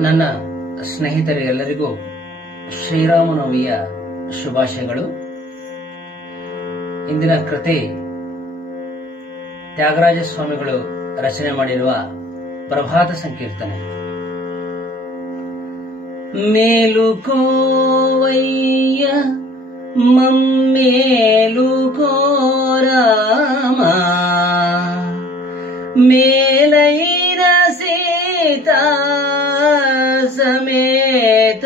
ನನ್ನ ಸ್ನೇಹಿತರೆಲ್ಲರಿಗೂ ಶ್ರೀರಾಮನವಮಿಯ ಶುಭಾಶಯಗಳು. ಇಂದಿನ ಕೃತಿ ತ್ಯಾಗರಾಜ ಸ್ವಾಮಿಗಳು ರಚನೆ ಮಾಡಿರುವ ಪ್ರಭಾತ ಸಂಕೀರ್ತನೆ. ಮೇಲುಕೋವಯ್ಯ ಮಮ್ಮೇಲು ಕೋರಾಮ ಮೇಲೈರ ಸೀತಾ समेत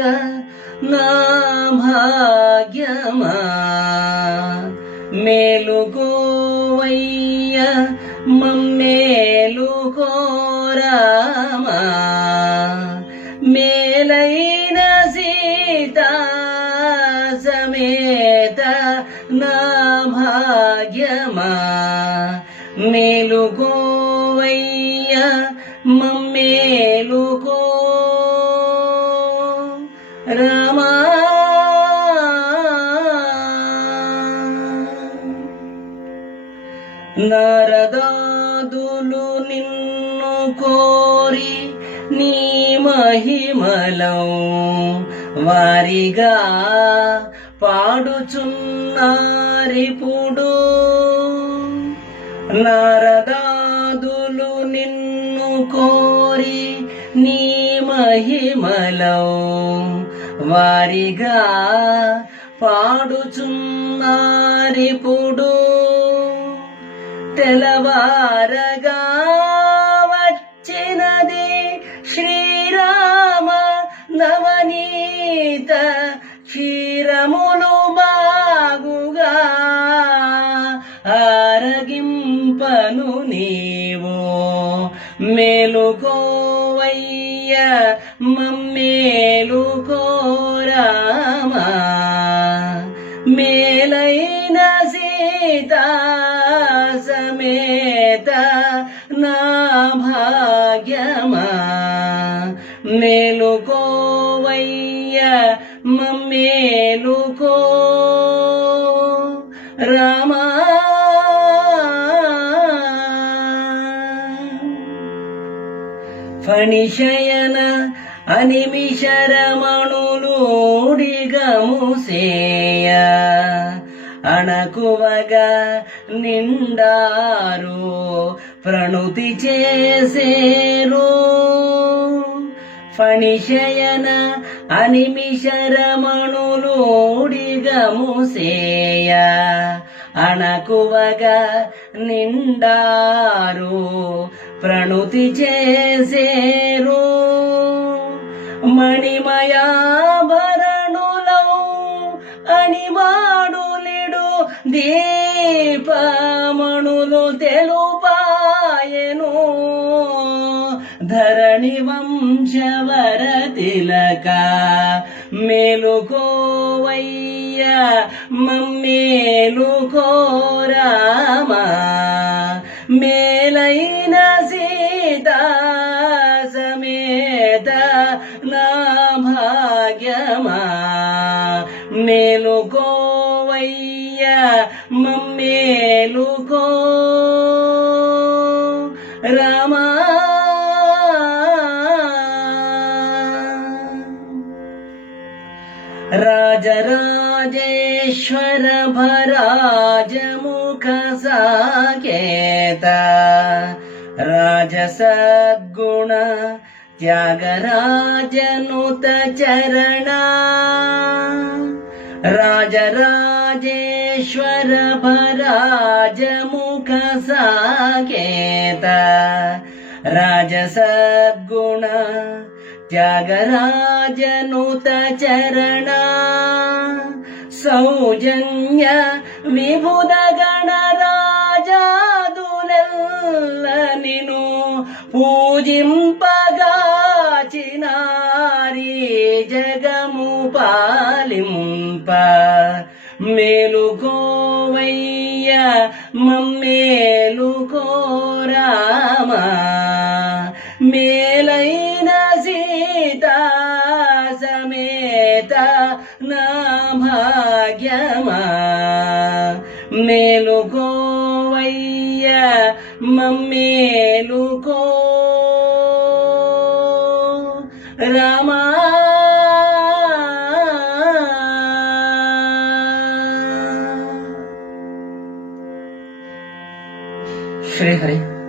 नाभाग्यमा మేలుగోవయ్య మమ్మేలుకోరామా మేలైన సీత సమేత నా భాగ్యమా? మేలుగోవయ్య మమ్మేలుకో రామా. నరదాదులు నిన్ను కోరి నీ మహిమలం వారిగా పాడుచున్నారిపుడు నరదాదులు నిన్ను కోరి నీ మహిమలో వారిగా పాడుచున్నారిపుడు తెలవారగా వచ్చినది శ్రీరామ నవనీత క్షీరములు బాగుగా ఆరగింపను నీవు మేలుకోవయ్య మమ్మేలుకో మమ్మేలుకోరామా మేలైన సీతా సమేత నా భాగ్యమా. మేలుకోవయ్య మేలుకో రామా. ఫణిశయన అనిమిషరమణులుడిగముసేయ అణకువగా నిండారు ప్రణుతి చేసేరు. ఫణిశయన అనిమిషరమణులూడిగముసేయ అణకువగా నిండారు ప్రణుతి చేసేరు. మణిమయాభరణులం అణివాడులిడు దీపమణులు తెలుపాయను. ధరణి వంశవర తిలక మేలుకోవయ్య మమ్మేలుకోరామా మేలైన సీతా సమేత నా భాగ్యమా మేలుకోవయ్య మమ్మేలుకో రామా రాజరాజేశ్వర భరాజముఖ సాకేత ತ್ಯಾಗರಾಜನುತ ಚರಣ. ರಾಜರಾಜೇಶ್ವರ ಪರಾಜ ಮುಖ ಸಾಕೇತ. ರಾಜಸದ್ಗುಣ ತ್ಯಾಗರಾಜನುತ ಚರಣ. ಸೌಜನ್ಯ ವಿಭುದ ಗಣರಾಜಾದುನೆಲ್ಲ ನೀನು ಪೂಜಿಂಪ మేలుకోవయ్య మమ్మేలుకోరామా మేలైన సీతా సమేత నా భాగ్యమా. మేలుకోవయ్య మమ్మేలుకో రామా. Frevre.